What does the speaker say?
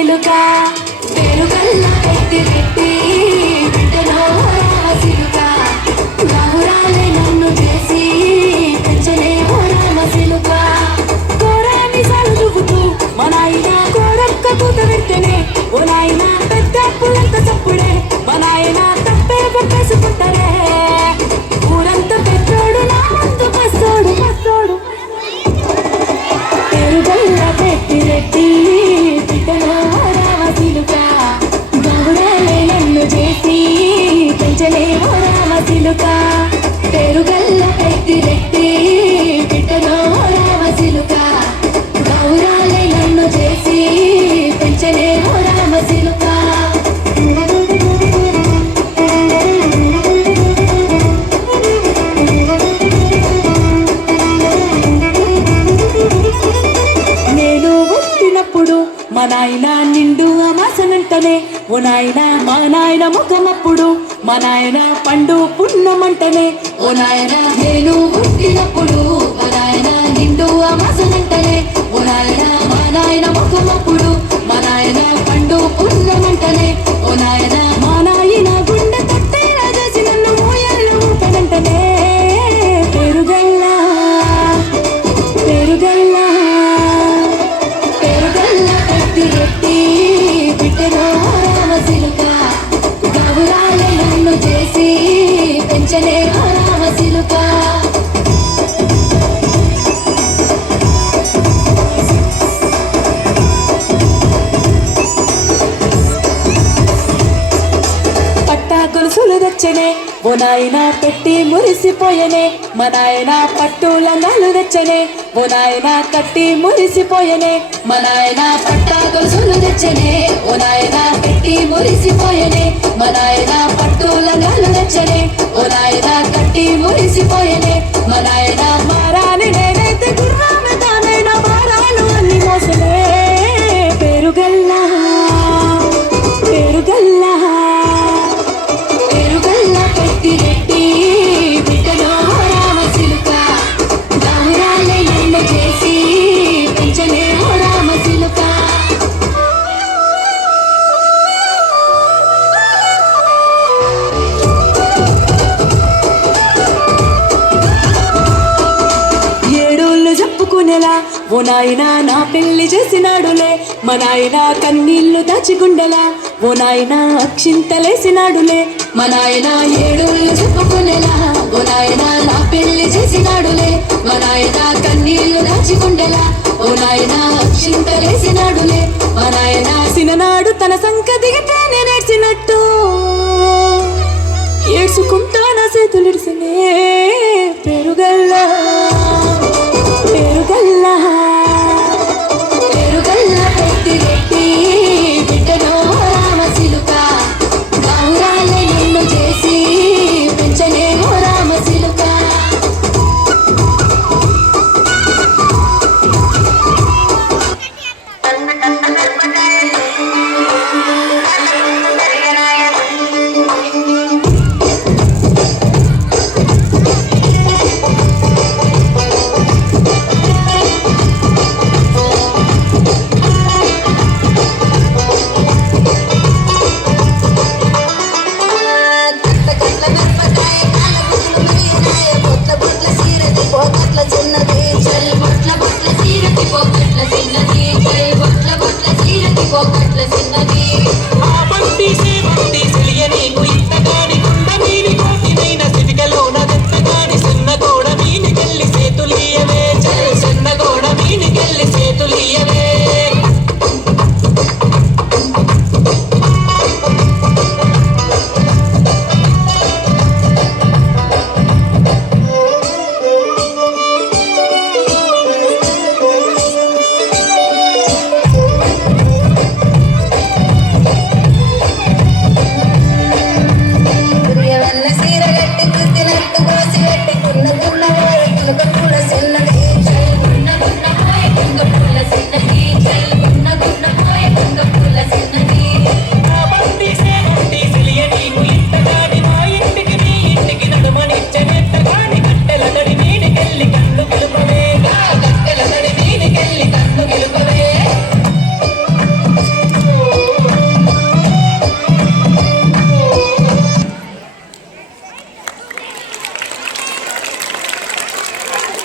సిలుక పెరుగల్ల పెట్టి పెట్టి బిడ్డలో సిలుక రాహురాలే నన్ను చేసి పెంచలే రామ సిలుక కోరాని సాలు దువ్వుతూ మా నాయన కోరక్క కూత పెడితేనే ఓ నాయన పెద్ద పులంత చప్పుడే మా నాయన తప్పే పట్టేసుకుంటారే ఊరంతా పెద్దోడు నా ముందు పస్తోడు పస్తోడు పెరుగల్ల పెట్టి రెట్టి బిడ్డలో రామ సిలుక గౌరాలే నన్ను చేసి పెంచలే రామ సిలుక పెరుగల్ల పెట్టి రెట్టి బిడ్డలో రామ సిలుక గౌరాలే నన్ను చేసి పెంచలే రామ సిలుక మా నాయన నిండు అమాసనంటనే ఓ నాయన మా నాయన ముఖమప్పుడు మా నాయన పండు పున్నమంటనే ఓ నాయన నేను పుట్టినప్పుడు మా నాయన నిండు అమాసనంటనే ఓ నాయన మా నాయన ముఖమప్పుడు మా నాయన పండు పున్నమంటనే ఓ నాయన మా నాయన గుండె తట్టేలా చేసి నన్ను మోయాలు ఊపనంటనే పెరుగల్లా పెరుగల్లా రెట్టి బిడ్డలో రామ సిలుక గౌరాలే నన్ను చేసి పెంచలే రామ సిలుక పట్టా గొలుసులు తెచ్చనే ఓ నాయన పెట్టి మురిసిపోయనే మా నాయన పట్టు లంగాలు తెచ్చనే ఓ నాయన కట్టి మురిసిపోయనే మా నాయన పట్టా గొలుసులు తెచ్చనే ఓ నాయన పెట్టి మురిసిపోయనే మా నాయన పట్టు లంగాలు తెచ్చనే ఓ నాయన కట్టి మురిసిపోయనే మా నాయన మారాని నేనైతే గుర్రామె తానైనా మారాను అన్ని మోసలే పెరుగల్లా పెరుగల్లా పెరుగల్లా పెట్టి రెట్టి బిడ్డలో రామ సిలుక గౌరాలే నన్ను చేసి పెంచలే రామ సిలుక ఏడోళ్ళు చెప్పుకునేలా ఓ నాయన నా పెళ్లి చేసినాడులే మా నాయన కన్నీళ్లు దాచిగుండెలా ఓ నాయన అక్షింతలేసినాడులే మా నాయన ఏడోళ్ళు చెప్పుకునేలా ఓ నాయన నా పెళ్లి చేసినాడులే మా నాయన కన్నీళ్లు దాచిగుండెలా ఓ నాయన అక్షింతలేసినాడులే మా నాయన సిననాడు తన సంక దిగితేనే నేర్చినట్టు ఏడ్చుకుంటా నా చేతులిడిసినే పెరుగల్